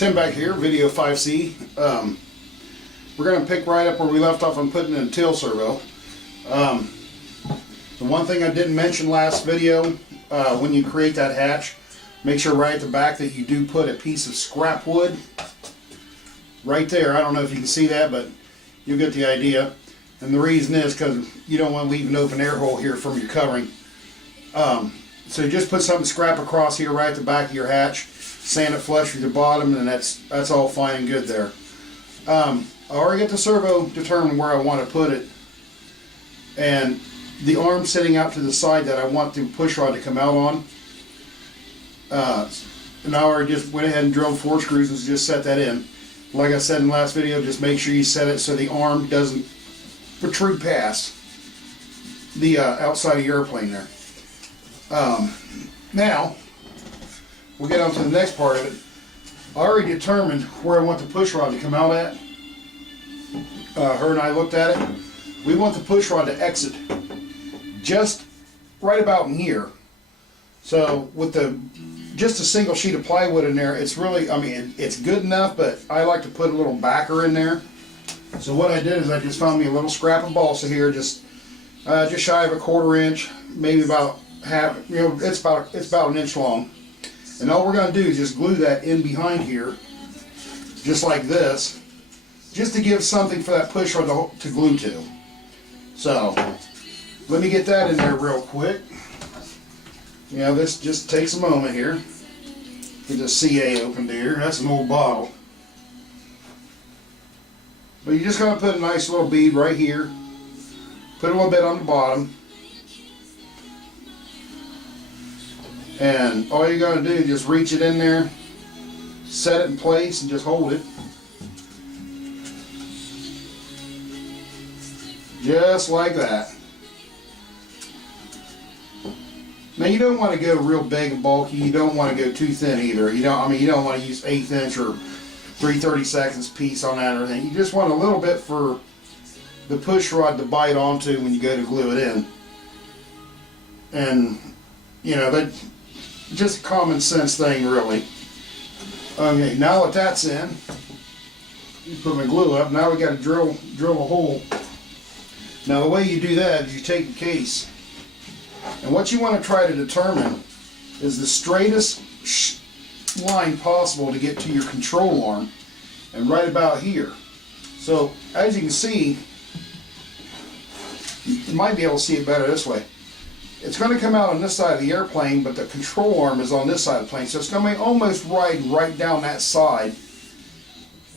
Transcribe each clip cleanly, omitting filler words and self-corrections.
Tim back here, video 5C. We're going to pick right up where we left off on putting in a tail servo. The one thing I didn't mention last video, when you create that hatch, make sure right at the back that you do put a piece of scrap wood right there. I don't know if you can see that, but you'll get the idea. And the reason is because you don't want to leave an open air hole here from your covering. So you just put something scrap across here right at the back of your hatch, sand it flush with the bottom, and that's all fine and good there. I already got the servo determined where I want to put it, and the arm sitting out to the side that I want the push rod to come out on. And I already just went ahead and drilled 4 screws and just set that in. Like I said in the last video, just make sure you set it so the arm doesn't protrude past the outside of your airplane there. Now we'll get on to the next part of it. I already determined where I want the push rod to come out at. Her and I looked at it. We want the push rod to exit just right about in here. So with just a single sheet of plywood in there, it's really, I mean, it's good enough, but I like to put a little backer in there. So what I did is I just found me a little scrap of balsa here, just shy of a 1/4 inch, maybe about half, it's about an inch long. And all we're going to do is just glue that in behind here, just like this, just to give something for that push rod to glue to. So let me get that in there real quick. This just takes a moment here. Get the CA opened here. That's an old bottle. But you're just going to put a nice little bead right here. Put a little bit on the bottom. And all you're going to do is just reach it in there, set it in place, and just hold it. Just like that. Now you don't want to go real big and bulky. You don't want to go too thin either. You don't want to use 1/8 inch or 3/32 piece on that or anything. You just want a little bit for the push rod to bite onto when you go to glue it in. And that's just a common sense thing, really. Okay, now that that's in, you put my glue up. Now we got to drill a hole. Now the way you do that is you take the case, and what you want to try to determine is the straightest line possible to get to your control arm, and right about here. So as you can see, you might be able to see it better this way. It's going to come out on this side of the airplane, but the control arm is on this side of the plane, so it's going to be almost right down that side.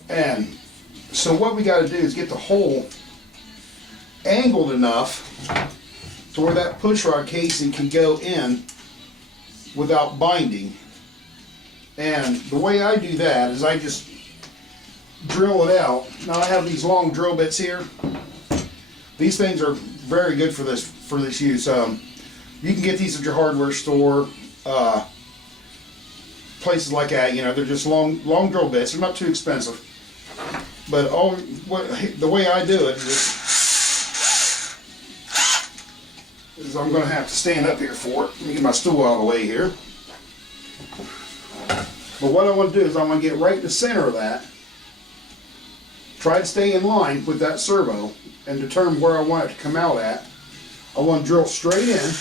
And so what we got to do is get the hole angled enough to where that push rod casing can go in without binding. And the way I do that is I just drill it out. Now I have these long drill bits here. These things are very good for this use. You can get these at your hardware store, places like that. They're just long drill bits. They're not too expensive. But the way I do it is I'm going to have to stand up here for it. Let me get my stool out of the way here. But what I want to do is I want to get right in the center of that. Try to stay in line with that servo and determine where I want it to come out at. I want to drill straight in.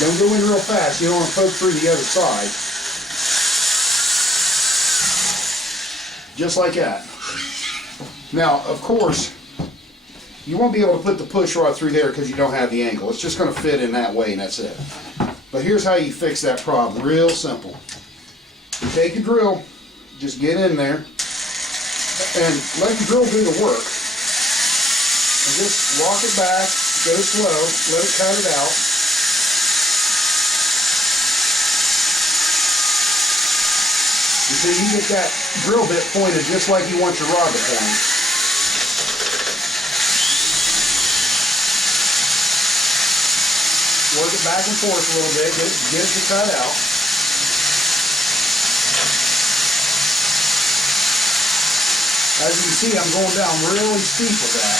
Don't go in real fast. You don't want to poke through the other side. Just like that. Now, of course, you won't be able to put the push rod through there because you don't have the angle. It's just going to fit in that way, and that's it. But here's how you fix that problem. Real simple. You take a drill, just get in there, and let the drill do the work. And just walk it back, go slow, let it cut it out. You see, you get that drill bit pointed just like you want your rod to point. Work it back and forth a little bit, get it to cut out. As you can see, I'm going down really steep with that.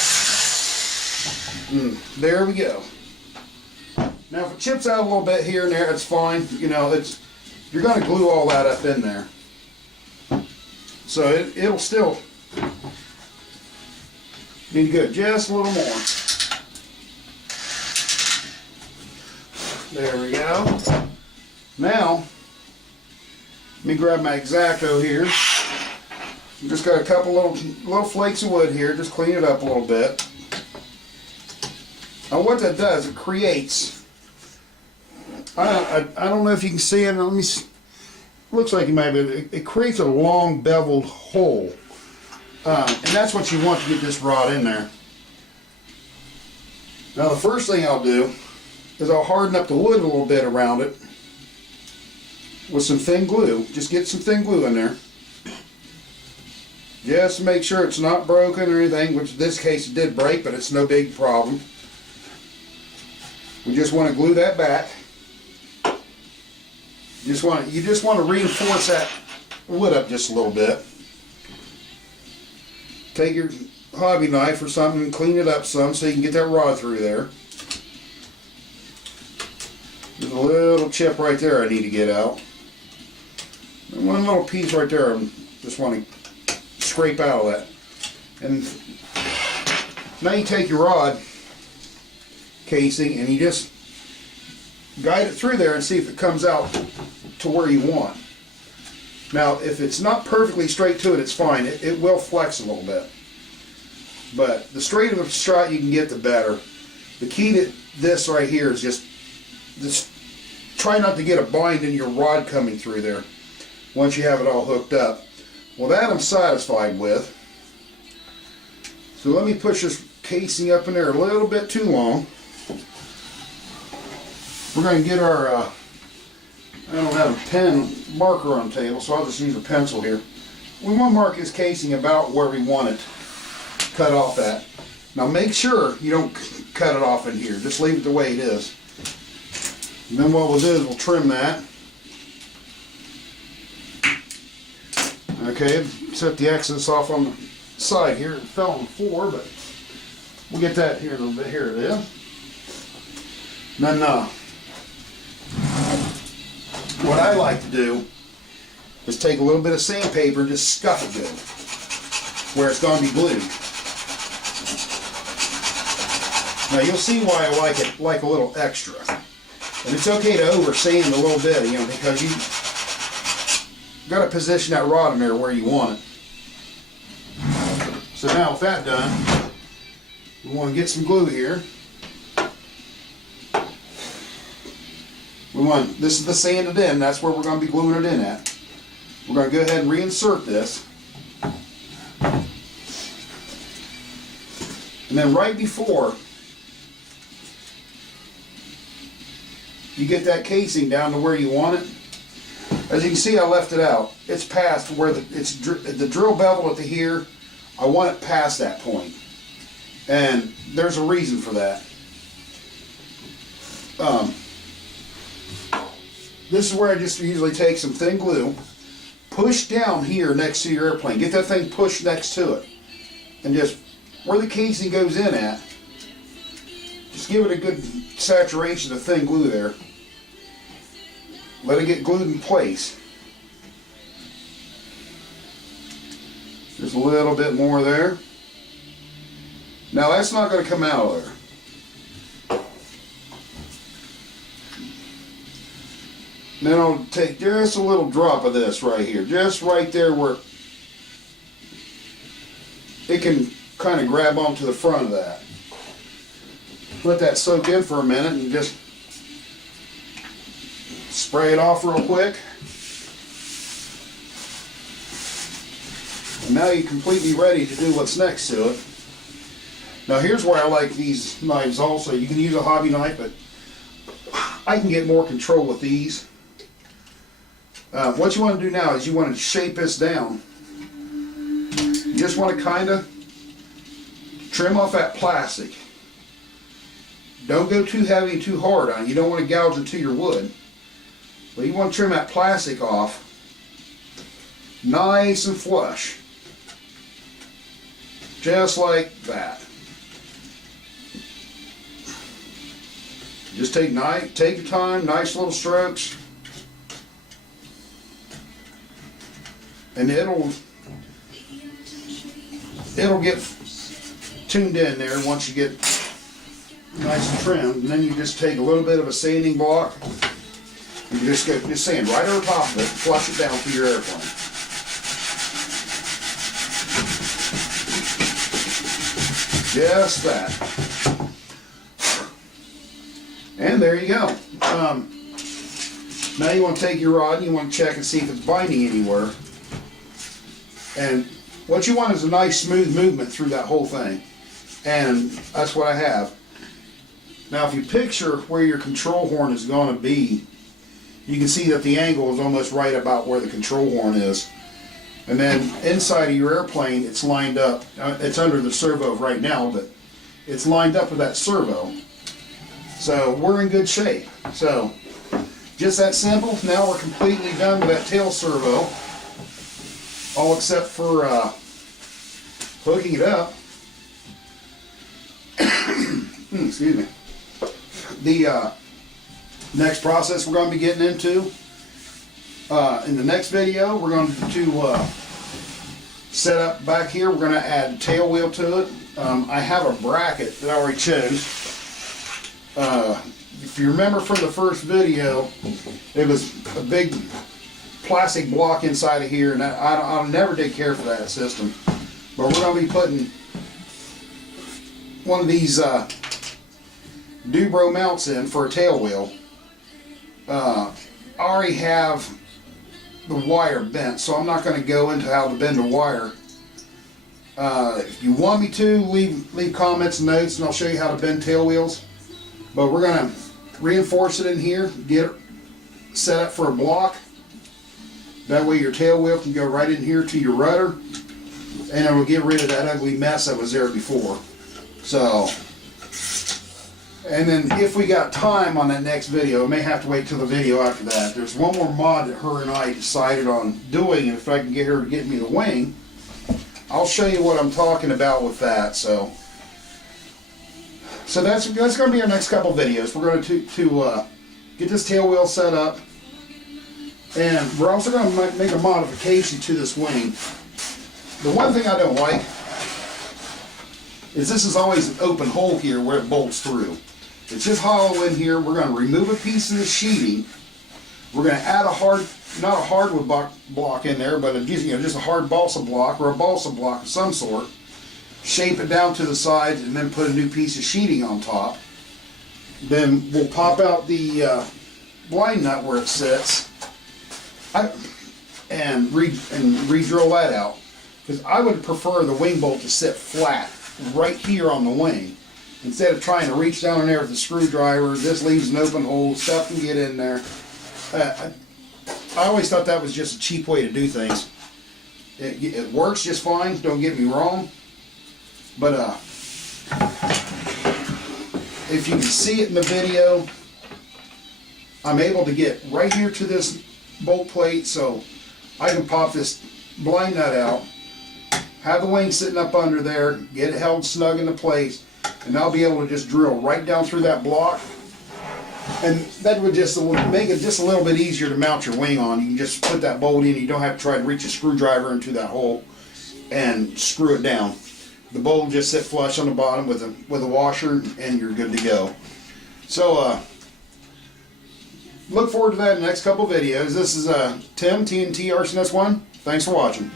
There we go. Now if it chips out a little bit here and there, it's fine. you're going to glue all that up in there. So it'll still need to go just a little more. There we go. Now, let me grab my X-Acto here. Just got a couple little flakes of wood here. Just clean it up a little bit. Now what that does, it creates, I don't know if you can see it. Let me see. Looks like you might be. It creates a long beveled hole. And that's what you want to get this rod in there. Now the first thing I'll do is I'll harden up the wood a little bit around it with some thin glue. Just get some thin glue in there. Just to make sure it's not broken or anything, which in this case it did break, but it's no big problem. We just want to glue that back. You just want to reinforce that wood up just a little bit. Take your hobby knife or something and clean it up some so you can get that rod through there. There's a little chip right there I need to get out. And one little piece right there I just want to scrape out of that. And now you take your rod casing and you just guide it through there and see if it comes out to where you want. Now if it's not perfectly straight to it, it's fine. It will flex a little bit. But the straighter the strut you can get, the better. The key to this right here is just try not to get a bind in your rod coming through there once you have it all hooked up. Well, that I'm satisfied with. So let me push this casing up in there a little bit too long. We're going to get our, I don't have a pen marker on the table, so I'll just use a pencil here. We want to mark this casing about where we want it cut off at. Now make sure you don't cut it off in here. Just leave it the way it is. And then what we'll do is we'll trim that. Okay, set the excess off on the side here. It fell on the floor, but we'll get that here in a little bit. Here it is. And then what I like to do is take a little bit of sandpaper and just scuff it good where it's going to be glued. Now you'll see why I like it like a little extra. And it's okay to over sand a little bit, you know, because you got to position that rod in there where you want it. So now with that done, we want to get some glue here. This is the sanded end, that's where we're going to be gluing it in at. We're going to go ahead and reinsert this. And then right before you get that casing down to where you want it, as you can see I left it out. It's past where the drill bevel at the here, I want it past that point. And there's a reason for that. This is where I just usually take some thin glue, push down here next to your airplane, get that thing pushed next to it, and just where the casing goes in at, just give it a good saturation of thin glue there. Let it get glued in place. Just a little bit more there. Now that's not going to come out of there. Then I'll take just a little drop of this right here, just right there where it can kind of grab onto the front of that. Let that soak in for a minute and just spray it off real quick. And now you're completely ready to do what's next to it. Now here's where I like these knives also. You can use a hobby knife, but I can get more control with these. What you want to do now is you want to shape this down. You just want to kind of trim off that plastic. Don't go too heavy and too hard on it. You don't want to gouge into your wood. But you want to trim that plastic off nice and flush. Just like that. Just take your time, nice little strokes. and it'll get tuned in there once you get nice and trimmed. And then you just take a little bit of a sanding block and you just sand right over top of it, flush it down through your airplane. Just that. And there you go. Now you want to take your rod and you want to check and see if it's binding anywhere. And what you want is a nice smooth movement through that whole thing. And that's what I have. Now if you picture where your control horn is going to be, you can see that the angle is almost right about where the control horn is. And then inside of your airplane, it's lined up. It's under the servo right now, but it's lined up with that servo. So we're in good shape. So just that simple. Now we're completely done with that tail servo, all except for hooking it up. Excuse me. The next process we're going to be getting into in the next video, we're going to set up back here. We're going to add tail wheel to it. I have a bracket that I already chose. If you remember from the first video, it was a big plastic block inside of here, and I never did care for that system. But we're going to be putting one of these Dubro mounts in for a tail wheel. I already have the wire bent, so I'm not going to go into how to bend a wire. If you want me to, leave comments and notes, and I'll show you how to bend tail wheels. But we're going to reinforce it in here, get it set up for a block. That way your tail wheel can go right in here to your rudder, and it will get rid of that ugly mess that was there before. So, and then if we got time on that next video, I may have to wait till the video after that. There's one more mod that her and I decided on doing, and if I can get her to get me the wing, I'll show you what I'm talking about with that. So that's going to be our next couple videos. We're going to get this tail wheel set up, and we're also going to make a modification to this wing. The one thing I don't like is this is always an open hole here where it bolts through. It's just hollow in here. We're going to remove a piece of the sheeting. We're going to add not a hardwood block in there, but just a hard balsa block or a balsa block of some sort. Shape it down to the sides and then put a new piece of sheeting on top. Then we'll pop out the blind nut where it sits and re-drill that out. Because I would prefer the wing bolt to sit flat right here on the wing. Instead of trying to reach down in there with the screwdriver, this leaves an open hole, stuff can get in there. I always thought that was just a cheap way to do things. It works just fine, don't get me wrong. But if you can see it in the video, I'm able to get right here to this bolt plate, so I can pop this blind nut out, have the wing sitting up under there, get it held snug into place, and I'll be able to just drill right down through that block. And that would just make it just a little bit easier to mount your wing on. You can just put that bolt in, you don't have to try to reach a screwdriver into that hole and screw it down. The bolt will just sit flush on the bottom with a washer, and you're good to go. So look forward to that in the next couple videos. This is Tim, TNT Arsonist 1. Thanks for watching.